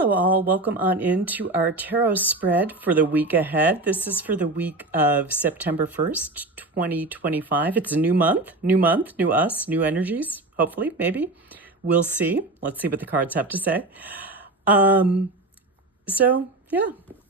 Hello all, welcome on into our tarot spread for the week ahead. This is for the week of September 1st, 2025. It's a new month, new us, new energies, hopefully, maybe. We'll see. Let's see what the cards have to say.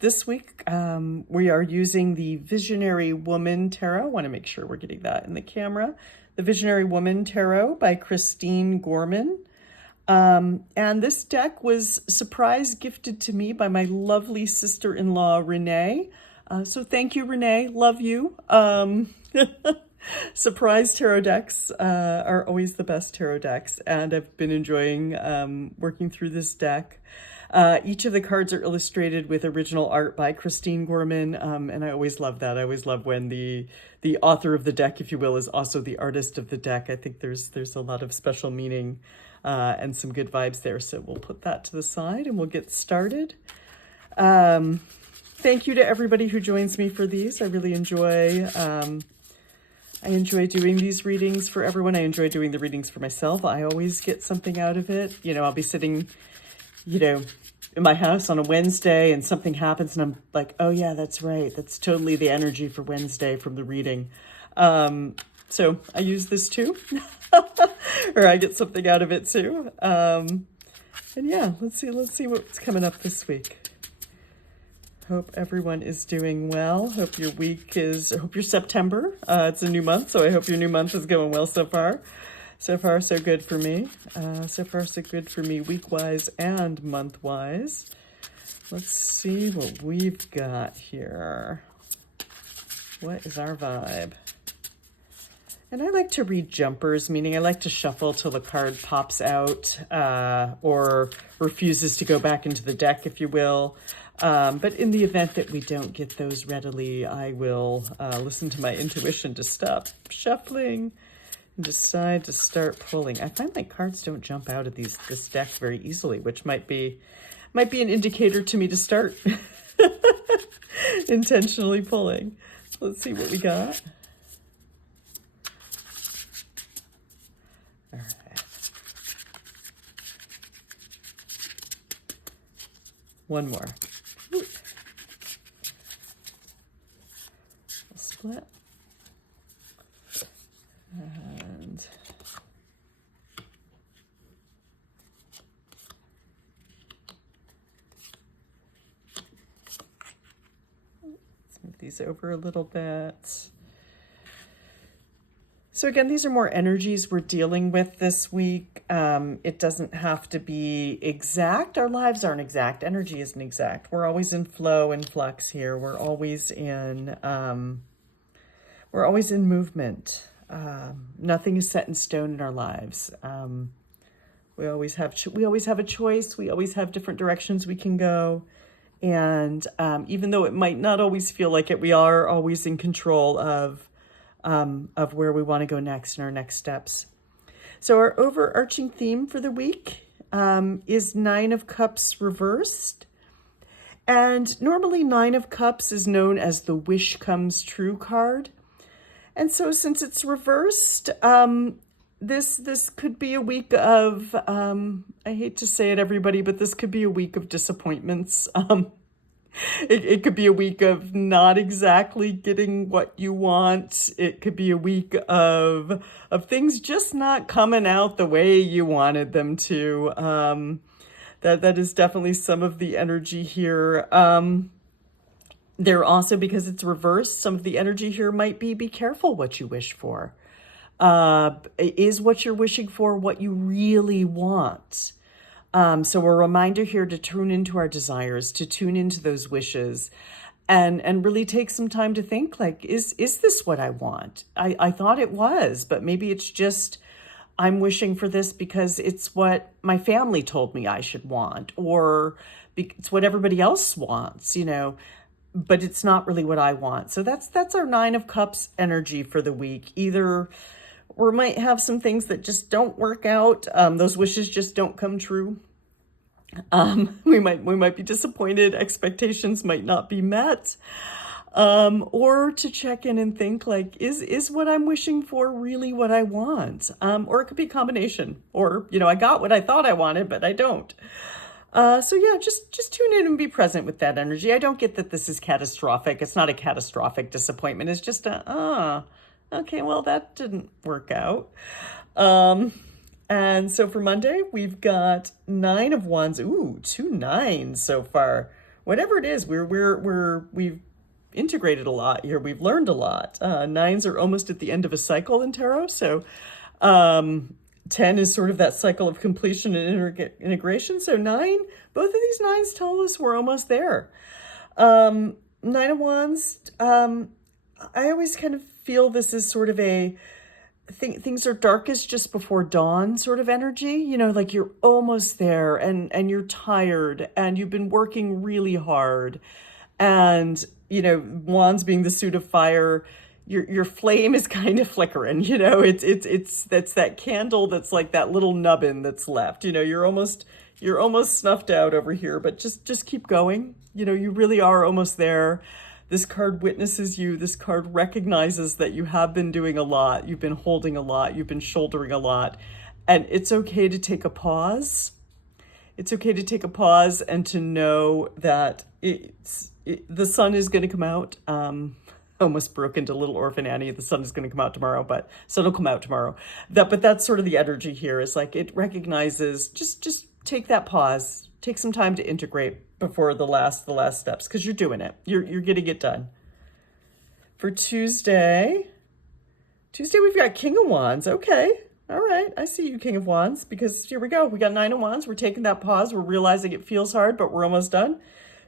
This week we are using the Visionary Woman Tarot. I want to make sure we're getting that in the camera. The Visionary Woman Tarot by Christine Gorman. And this deck was surprise gifted to me by my lovely sister-in-law, Renee. So thank you, Renee. Love you. Surprise tarot decks are always the best tarot decks, and I've been enjoying working through this deck. Each of the cards are illustrated with original art by Christine Gorman, and I always love that. I always love when the author of the deck, if you will, is also the artist of the deck. I think there's a lot of special meaning and some good vibes there. So we'll put that to the side and we'll get started. Thank you to everybody who joins me for these. I really enjoy doing these readings for everyone. I enjoy doing the readings for myself. I always get something out of it. You know, I'll be sitting, in my house on a Wednesday and something happens and I'm like, oh yeah, that's right. That's totally the energy for Wednesday from the reading. So I use this too, or I get something out of it too. And yeah, let's see what's coming up this week. Hope everyone is doing well. Hope your September. It's a new month, so I hope your new month is going well so far. So far, so good for me. Week-wise and month-wise. Let's see what we've got here. What is our vibe? And I like to read jumpers, meaning I like to shuffle till the card pops out or refuses to go back into the deck, if you will. But in the event that we don't get those readily, I will listen to my intuition to stop shuffling and decide to start pulling. I find my cards don't jump out of this deck very easily, which might be an indicator to me to start intentionally pulling. Let's see what we got. All right. One more. We'll split. And let's move these over a little bit. So again, these are more energies we're dealing with this week. It doesn't have to be exact. Our lives aren't exact. Energy isn't exact. We're always in flow and flux here. We're always in movement. Nothing is set in stone in our lives. We always have a choice. We always have different directions we can go. And even though it might not always feel like it, we are always in control of where we want to go next and our next steps. So our overarching theme for the week is Nine of Cups reversed. And normally Nine of Cups is known as the Wish Comes True card. And so since it's reversed, this could be a week of, I hate to say it, everybody, but this could be a week of disappointments. It could be a week of not exactly getting what you want. It could be a week of things just not coming out the way you wanted them to. That is definitely some of the energy here. There also, because it's reversed, some of the energy here might be careful what you wish for. Is what you're wishing for what you really want? So a reminder here to tune into our desires, to tune into those wishes and really take some time to think, like, is this what I want? I thought it was, but maybe it's just, I'm wishing for this because it's what my family told me I should want, or it's what everybody else wants, but it's not really what I want. So that's our Nine of Cups energy for the week. Either we might have some things that just don't work out. Those wishes just don't come true. We might be disappointed. Expectations might not be met. Or to check in and think, like, is what I'm wishing for really what I want? Or it could be a combination. Or, I got what I thought I wanted, but I don't. So yeah, just tune in and be present with that energy. I don't get that this is catastrophic. It's not a catastrophic disappointment. It's just okay, well, that didn't work out. Um, and so for Monday, we've got 9 of Wands. Ooh, 2 9s so far. Whatever it is, we've integrated a lot here. We've learned a lot. Nines are almost at the end of a cycle in tarot. So 10 is sort of that cycle of completion and integration. So 9, both of these 9s tell us we're almost there. 9 of Wands, I always kind of feel this is sort of a things are darkest just before dawn sort of energy, like you're almost there and you're tired and you've been working really hard. And, Wands being the suit of fire, your flame is kind of flickering, it's that's that candle that's like that little nubbin that's left. You're almost snuffed out over here, but just keep going. You really are almost there. This card witnesses you. This card recognizes that you have been doing a lot. You've been holding a lot. You've been shouldering a lot. And it's okay to take a pause. It's okay to take a pause and to know that the sun is going to come out. Almost broke into Little Orphan Annie. The sun is going to come out tomorrow, but sun will come out tomorrow. But that's sort of the energy here. Is like it recognizes. Just take that pause. Take some time to integrate before the last steps, because you're doing it. You're getting it done. For Tuesday, we've got King of Wands. Okay. All right. I see you, King of Wands, because here we go. We got 9 of Wands. We're taking that pause. We're realizing it feels hard, but we're almost done.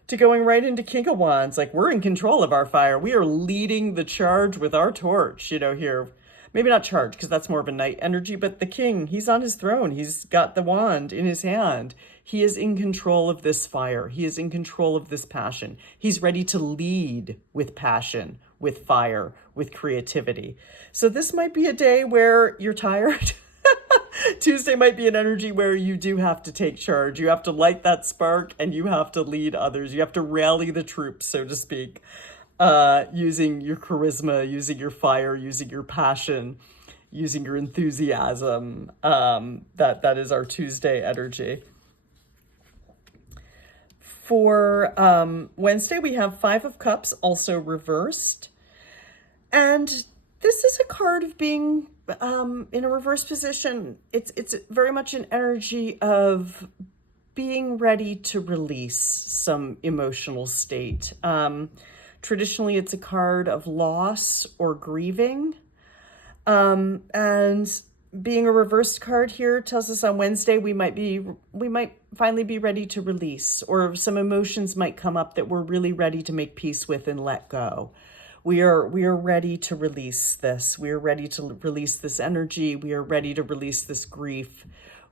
To going right into King of Wands. Like, we're in control of our fire. We are leading the charge with our torch, here. Maybe not charge, because that's more of a night energy, but the king, he's on his throne. He's got the wand in his hand. He is in control of this fire. He is in control of this passion. He's ready to lead with passion, with fire, with creativity. So this might be a day where you're tired. Tuesday might be an energy where you do have to take charge. You have to light that spark and you have to lead others. You have to rally the troops, so to speak, using your charisma, using your fire, using your passion, using your enthusiasm. That is our Tuesday energy. For Wednesday, we have 5 of Cups, also reversed. And this is a card of being in a reverse position. It's very much an energy of being ready to release some emotional state. Traditionally, it's a card of loss or grieving. And being a reversed card here tells us on Wednesday we might finally be ready to release, or some emotions might come up that we're really ready to make peace with and let go. We are ready to release this. We are ready to release this energy. We are ready to release this grief.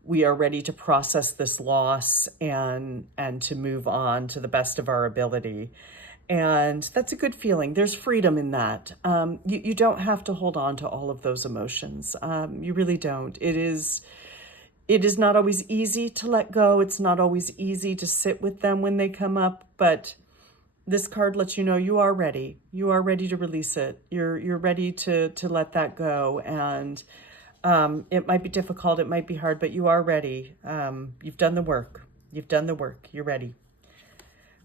We are ready to process this loss and to move on to the best of our ability. And that's a good feeling. There's freedom in that. You don't have to hold on to all of those emotions. You really don't. It is not always easy to let go. It's not always easy to sit with them when they come up, but this card lets you know you are ready. You are ready to release it. You're ready to let that go. And it might be difficult, it might be hard, but you are ready. You've done the work. You're ready.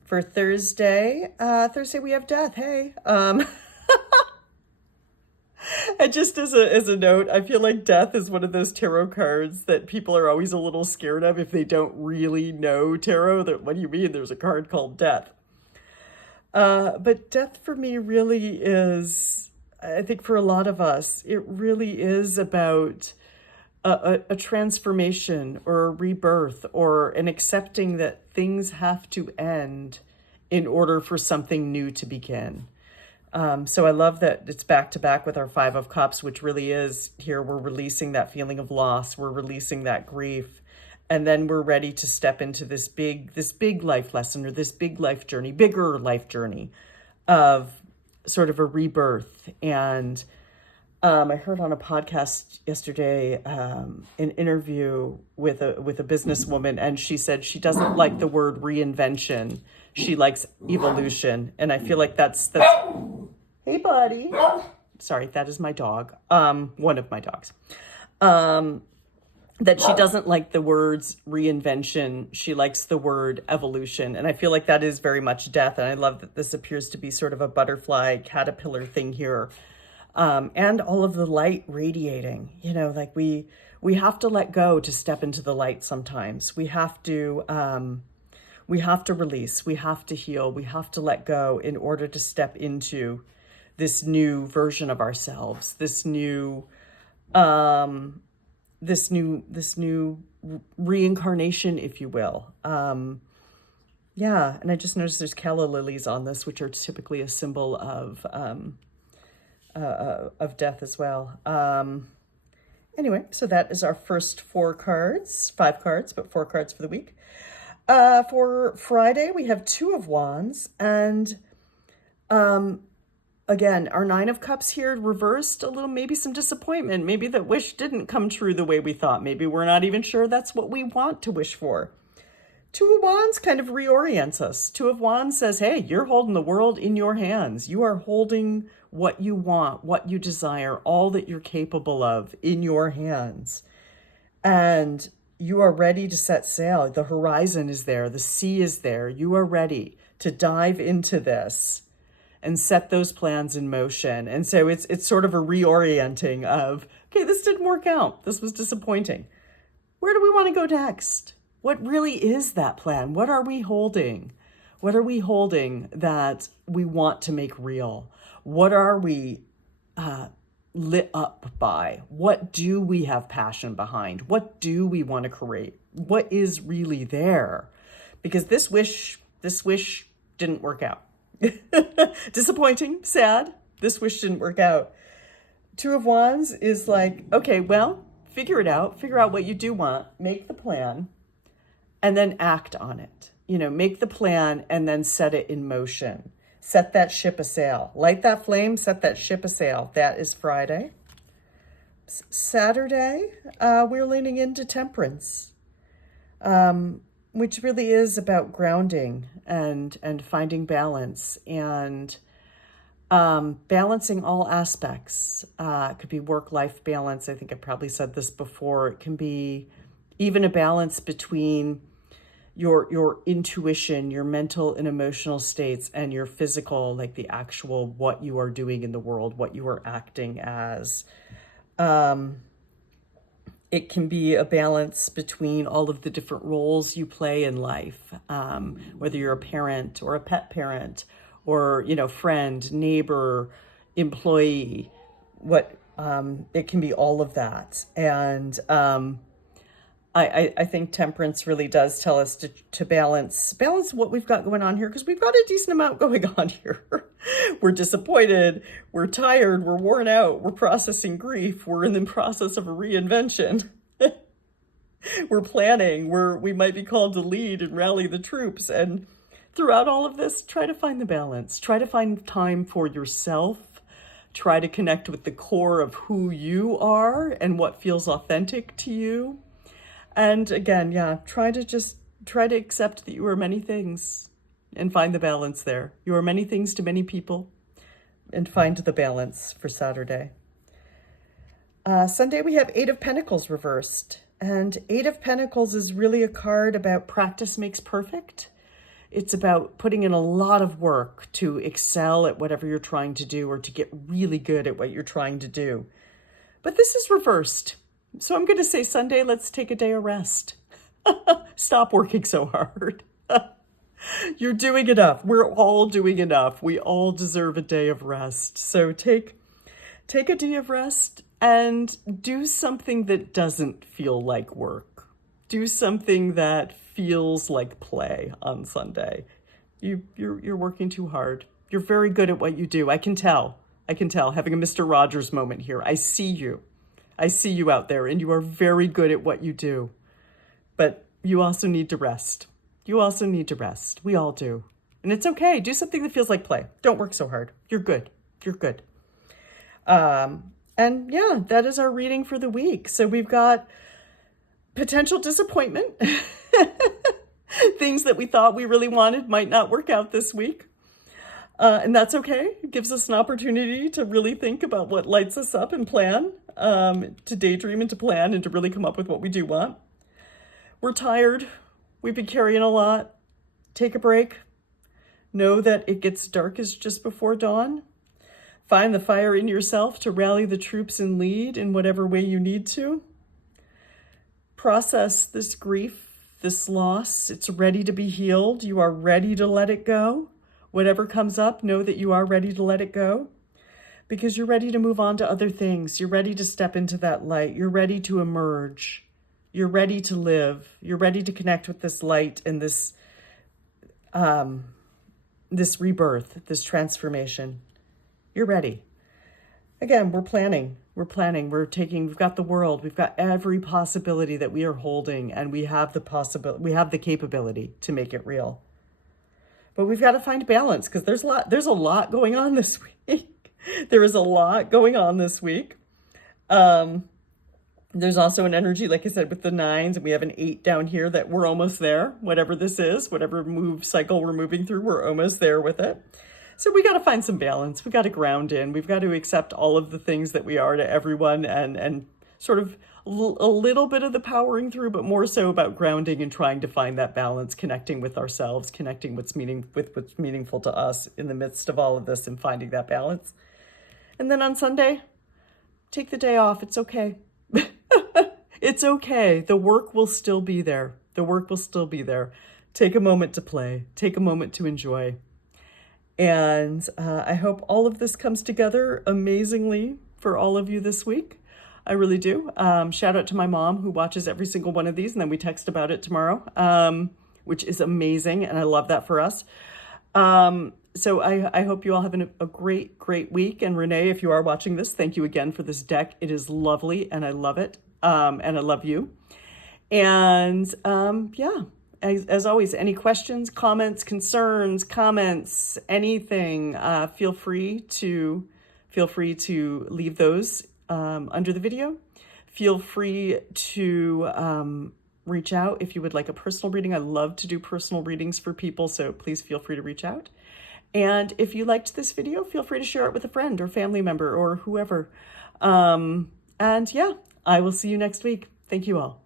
For Thursday, we have Death. Hey. And just as a note, I feel like Death is one of those tarot cards that people are always a little scared of if they don't really know tarot. What do you mean there's a card called Death? But Death for me really is, I think for a lot of us, it really is about a transformation or a rebirth or an accepting that things have to end in order for something new to begin. So I love that it's back to back with our 5 of Cups, which really is here. We're releasing that feeling of loss. We're releasing that grief. And then we're ready to step into this big life lesson, or this big life journey, bigger life journey of sort of a rebirth. And I heard on a podcast yesterday an interview with a businesswoman, and she said she doesn't like the word reinvention. She likes evolution. And I feel like that's hey buddy. Sorry, that is my dog. One of my dogs. that she doesn't like the words reinvention. She likes the word evolution. And I feel like that is very much death. And I love that this appears to be sort of a butterfly caterpillar thing here. And all of the light radiating, like we have to let go to step into the light sometimes. We have to release, we have to heal, we have to let go in order to step into this new version of ourselves, this new reincarnation, if you will. Yeah, and I just noticed there's calla lilies on this, which are typically a symbol of death as well. Anyway, so that is our first 4 cards, 5 cards, but 4 cards for the week. For Friday, we have 2 of Wands, and again, our 9 of Cups here reversed a little, maybe some disappointment. Maybe that wish didn't come true the way we thought. Maybe we're not even sure that's what we want to wish for. 2 of Wands kind of reorients us. 2 of Wands says, hey, you're holding the world in your hands. You are holding what you want, what you desire, all that you're capable of in your hands. And you are ready to set sail. The horizon is there. The sea is there. You are ready to dive into this and set those plans in motion. And so it's sort of a reorienting of, okay, this didn't work out. This was disappointing. Where do we want to go next? What really is that plan? What are we holding? What are we holding that we want to make real? What are we lit up by? What do we have passion behind? What do we want to create? What is really there? Because this wish didn't work out. Disappointing, sad. This wish didn't work out. 2 of Wands is like, okay, well, figure it out. Figure out what you do want. Make the plan and then act on it. Make the plan and then set it in motion. Set that ship a sail. Light that flame, set that ship a sail. That is Friday. Saturday, we're leaning into Temperance, which really is about grounding and finding balance and balancing all aspects. It could be work-life balance. I think I probably said this before. It can be even a balance between your intuition, your mental and emotional states, and your physical, like the actual what you are doing in the world, what you are acting as. It can be a balance between all of the different roles you play in life, whether you're a parent or a pet parent or, friend, neighbor, employee. It can be all of that. And I think Temperance really does tell us to balance what we've got going on here, because we've got a decent amount going on here. We're disappointed, we're tired, we're worn out, we're processing grief, we're in the process of a reinvention. We're planning, we might be called to lead and rally the troops. And throughout all of this, try to find the balance. Try to find time for yourself. Try to connect with the core of who you are and what feels authentic to you. And again, try to accept that you are many things and find the balance there. You are many things to many people, and find the balance for Saturday. Sunday, we have 8 of Pentacles reversed. And 8 of Pentacles is really a card about practice makes perfect. It's about putting in a lot of work to excel at whatever you're trying to do or to get really good at what you're trying to do. But this is reversed. So I'm going to say Sunday, let's take a day of rest. Stop working so hard. You're doing enough. We're all doing enough. We all deserve a day of rest. So take a day of rest and do something that doesn't feel like work. Do something that feels like play on Sunday. You're working too hard. You're very good at what you do. I can tell. Having a Mr. Rogers moment here. I see you out there, and you are very good at what you do. But you also need to rest. We all do. And it's okay. Do something that feels like play. Don't work so hard. You're good. And that is our reading for the week. So we've got potential disappointment. Things that we thought we really wanted might not work out this week. And that's okay. It gives us an opportunity to really think about what lights us up and plan, to daydream and to plan and to really come up with what we do want. We're tired. We've been carrying a lot. Take a break. Know that it gets darkest just before dawn. Find the fire in yourself to rally the troops and lead in whatever way you need to. Process this grief, this loss. It's ready to be healed. You are ready to let it go. Whatever comes up, know that you are ready to let it go because you're ready to move on to other things. You're ready to step into that light. You're ready to emerge. You're ready to live. You're ready to connect with this light and this rebirth, this transformation. You're ready. Again, we're planning. We've got the world. We've got every possibility that we are holding, and we have the capability to make it real. But we've got to find balance because there's a lot going on this week. There is a lot going on this week. There's also an energy, like I said, with the 9s, and we have an 8 down here that we're almost there. Whatever this is, whatever move cycle we're moving through, we're almost there with it. So we got to find some balance. We got to ground in. We've got to accept all of the things that we are to everyone and sort of a little bit of the powering through, but more so about grounding and trying to find that balance, connecting with ourselves, connecting with what's meaningful to us in the midst of all of this and finding that balance. And then on Sunday, take the day off. It's okay. It's okay. The work will still be there. The work will still be there. Take a moment to play. Take a moment to enjoy. And I hope all of this comes together amazingly for all of you this week. I really do. Shout out to my mom who watches every single one of these, and then we text about it tomorrow, which is amazing, and I love that for us. So I hope you all have a great, great week. And Renee, if you are watching this, thank you again for this deck. It is lovely, and I love it, and I love you. And yeah. As always, any questions, comments, concerns, comments, anything, feel free to leave those under the video. Feel free to reach out if you would like a personal reading. I love to do personal readings for people, so please feel free to reach out. And if you liked this video, feel free to share it with a friend or family member or whoever. And yeah, I will see you next week. Thank you all.